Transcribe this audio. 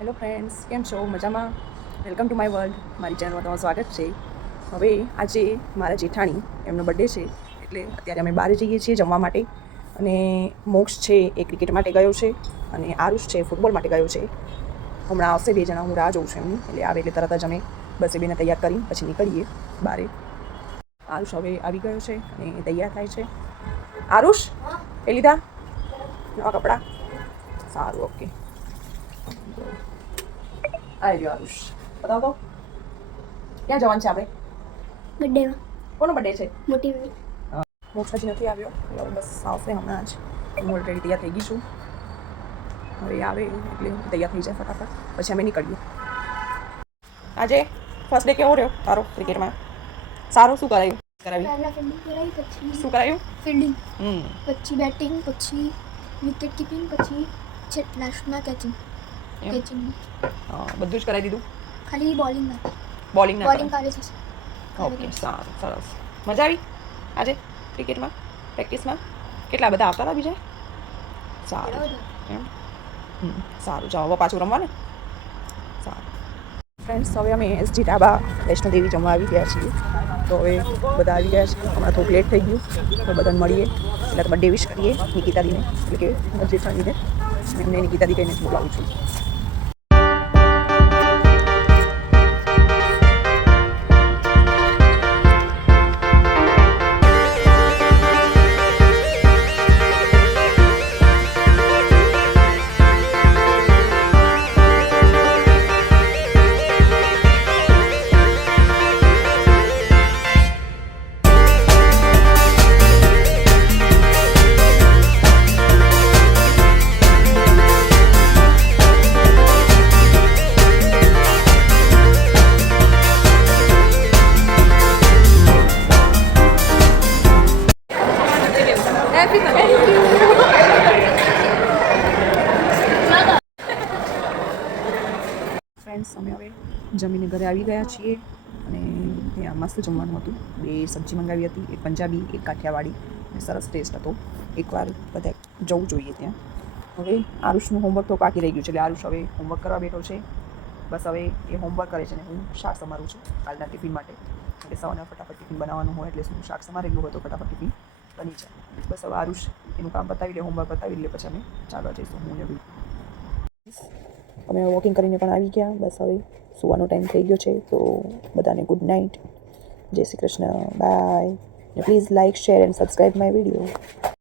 Hello friends, કેમ છો? મજામાં? Welcome to my world. મારી ચેનલમાં તમારું સ્વાગત છે. હવે આજે મારા જેઠાણી એમનો બર્થડે છે, એટલે અત્યારે અમે બહાર જઈએ છીએ જમવા માટે. અને મોક્ષ છે એ ક્રિકેટ માટે ગયો છે, અને આરુષ છે ફૂટબોલ માટે ગયો છે. હમણાં આવશે 2 જણા, હું રાહ જોઉં છું એમની. એટલે આવે એટલે તરત જ અમે બસે બેને તૈયાર કરી પછી નીકળીએ બારે. આરુષ હવે આવી ગયો છે અને તૈયાર થાય છે. આરુષ, એ લીધા નવા કપડાં? સારું, ઓકે. આવી ગયો આરુષ. બતાવો તો ક્યાં જવાનું છે આપણે? બર્થડેમાં. કોનો બર્થડે છે? મોટી મોક્ષ હજી નથી આવ્યો, એટલે બસ આવશે હમણાં જ. હું ઓલરેડી તૈયાર થઈ ગઈ છું. હવે આવે એટલે તૈયાર થઈ જાય ફટાફટ, પછી અમે નીકળીએ. આજે ફર્સ્ટ ડે કેવો રહ્યો તારો ક્રિકેટમાં? સારું. શું કરાયું? પહેલા ફિલ્ડિંગ કરાવી, પછી શું કરાયું? ફિલ્ડિંગ, પછી બેટિંગ, પછી વિકેટ કીપિંગ, પછી લાસ્ટમાં કેચિંગ. બધું જ કરાવી દીધું? ખાલી બોલિંગ નથી. બોલિંગ બોલિંગ કાલે છે. ઓકે, સારું, સરસ. મજા આવી આજે ક્રિકેટમાં પ્રેક્ટિસમાં? કેટલા બધા આવતા હતા બીજા? સારું. એમ સારું. જાઓ હવે પાછું રમવા ને. સારું ફ્રેન્ડ્સ, હવે અમે એસજી ઢાબા વૈષ્ણોદેવી જમવા આવી ગયા છીએ. તો હવે બધા આવી ગયા છે. હમણાં થોડુંક લેટ થઈ ગયું, તો બધાને મળીએ. એટલે તો બર્થડે વિશ કરીએ નિકિતાદીને, એટલે કે જેઠાણીને. એમને નિકિતાદી કહીને બોલાવું છું. ફ્રેન્ડ્સ, અમે હવે જમીને ઘરે આવી ગયા છીએ. અને ત્યાં મસ્ત જમવાનું હતું. 2 સબ્જી મંગાવી હતી, એક પંજાબી, એક કાઠિયાવાડી. અને સરસ ટેસ્ટ હતો. એકવાર બધા જવું જોઈએ ત્યાં. હવે આરુષનું હોમવર્ક તો બાકી રહી ગયું છે, એટલે આરુષ હવે હોમવર્ક કરવા બેઠો છે. બસ હવે એ હોમવર્ક કરે છે ને હું શાક સમારું છું કાલના ટિફિન માટે. એટલે સવારના ફટાફટ ટિફિન બનાવવાનું હોય, એટલે શું શાક સમારેલું હોય તો ફટાફટ ટિફિન બની જાય. બસ હવે આરુષ એનું કામ પતાવી લે, હોમવર્ક પતાવી લે, પછી અમે ચાલવા જઈશું હું ને બી. અમે વોકિંગ કરીને પણ આવી ગયા. બસ હવે સુવાનો ટાઈમ થઈ ગયો છે, તો બધાને ગુડ નાઇટ. જય Shri Krishna. Bye. Please like, share and subscribe my video.